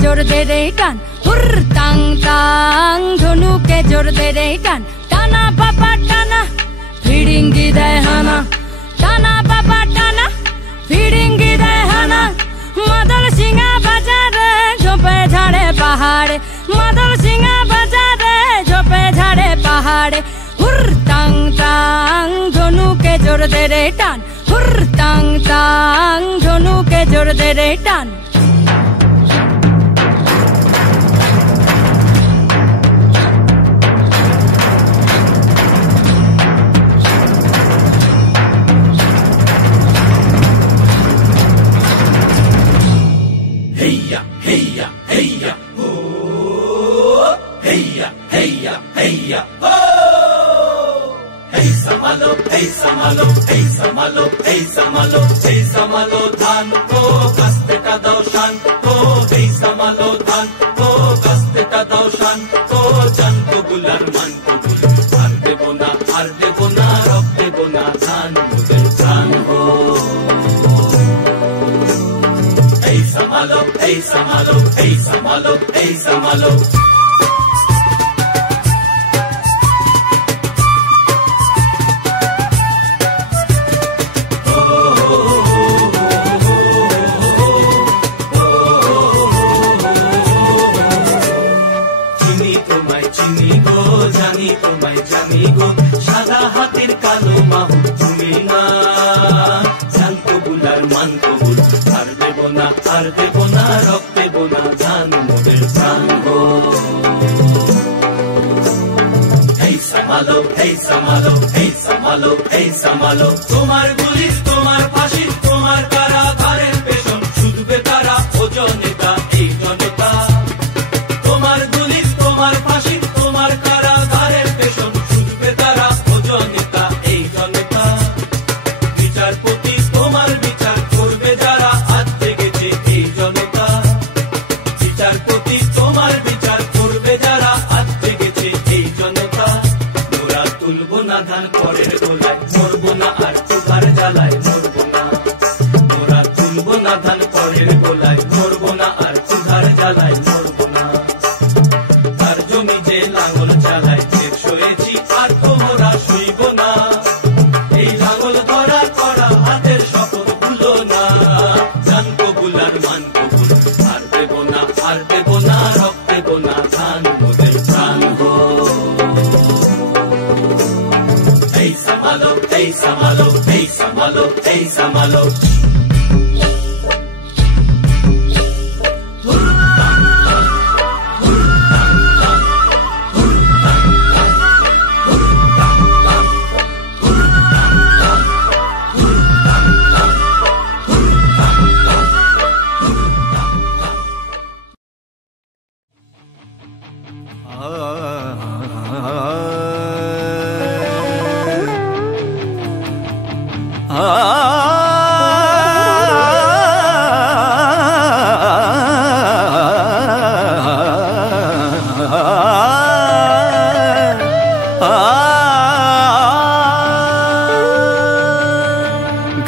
जोर दे रे टान हुर तांग तांग धनु के जोर दे रे टान टाना बाबा टाना फिडिंगी देय हाना टाना बाबा टाना फिडिंगी देय हाना मादल सिंगा बाजारे झोपे झाड़े पहाड़े मादल सिंगा बाजारे झोपे झाड़े पहाड़े हुर तांग तांग धनु के जोर दे रे टान हुर तांग तांग धनु के जोर दे रे टान Heya, heya, heya, ho. Heya, heya, heya, ho. Hey samalo, hey samalo, hey samalo, hey samalo, hey samalo dhan ko kaste ka daushan ko. Hey samalo dhan ko kaste ka daushan ko. Jan ko bular man ko bul. Har debo na, rob debo na dhan mudel dhan ho. Hey samalo, hey samalo, hey samalo, hey samalo. চিনি গো জানি গো সাদা হাতের কালো মাহু তুমি না জান কবুল আর মান কবুল আর দেব না রব দেব না জান মোদের জান গো এই সামালো এই সামালো এই সামালো এই সামালো তোমার গুলিস তোমার ফাঁসি তোমার কারাগারের পেছন শুধবে তারা ও জনতা এই জনতা তোমার গুলিস তোমার ফাঁসি তোমার কারাগারের পেছন শুধবে তারা ও জনতা এই জনতা বিচারপতি তোমার বিচার করবে যারা আজ জেগেছে এই জনতা বিচারপতি তোমার বিচার করবে যারা আজ জেগেছে এই জনতা মোরা তুলবো না ধান পরের গোলায় মরবো না আর তুকার জ্বালায় মরবো না মোরা তুলবো না ধান পরের গোলায় মরবো না আর তুকার জ্বালায় মরবো না তার জমি যে লাঙল চালায় শেষ হয়েছি আর তোমরা শুইব না এই লাঙল ধরা করা হাতের শপথ ভুলো না জান কবুল আর মান কবুল আর দেব না রব দেব না জান মোদের জান গো এই সামালো এই সামালো এই সামালো এই সামালো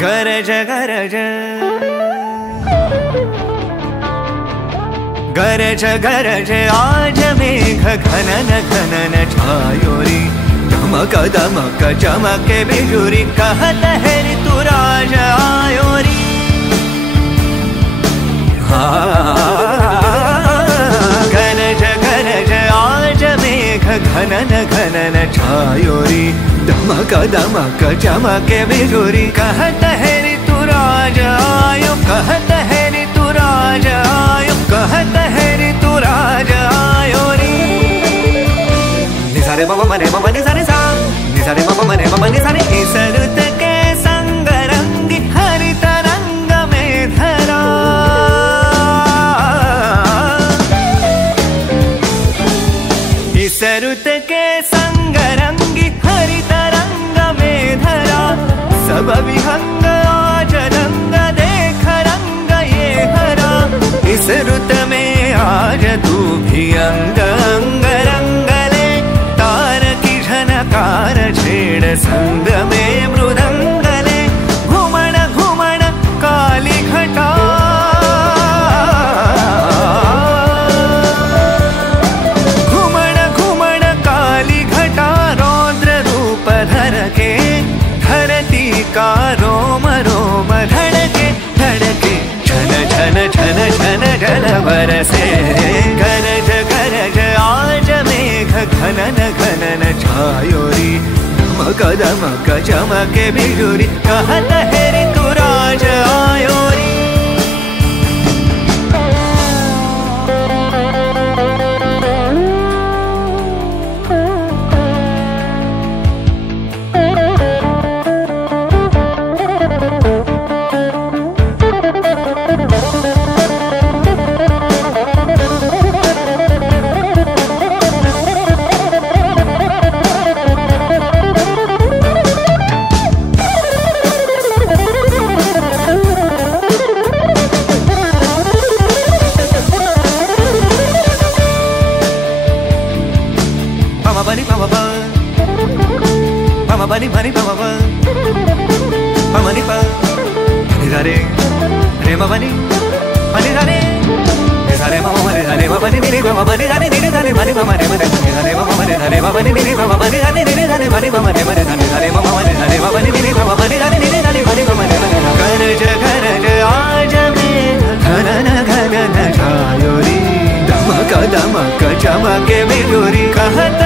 गरज गरज गरज गरज आज मेघ घनन घनन छायोरी धमक दमक चमके बिजुरी कहत है ऋतुराज आयोरी गरज गरज आज मेघ घनन घनन छायोरी धमक दमक चमके बिजुरी कहत है ऋतुराज आयो कहत है ऋतुराज आयो कहत है ऋतुराज आयोरी निसारे मम मने मम निसारे सा निसारे मम मने मम निसारे इस ऋत के संग रंगी हरित रंग में धरा इस ऋत के संग रंगी हरित रंग में धरा सब विहंग आज रंग देख रंग ये हरा इस ऋत में आज तू भी अंग अंग रंग ले तार की झनकार छेड़ संग में मृदंग ले घुमण घुमण काली घटा बरसे गरज गरज आज मेघ घनन घनन छायोरी दमक दमक चमके बिजुरी कहत है ऋतुराज आयोरी Bani bani ba ba ba mani ba ni da re re ma bani bani da re ni da re ma ma re da re ma bani ni ba ma bani da re ni da re bani ba ma re ma re ni da re ma ma re da re ma bani ni ba ma bani da re ni da re bani ba ma re ma re ni da re ma ma re da re ma bani ni ba ma bani da re ni da re bani ba ma re ma re गरज गरज आज मेघ घनन घनन छायोरी दमक दमक चमके बिजुरी कहत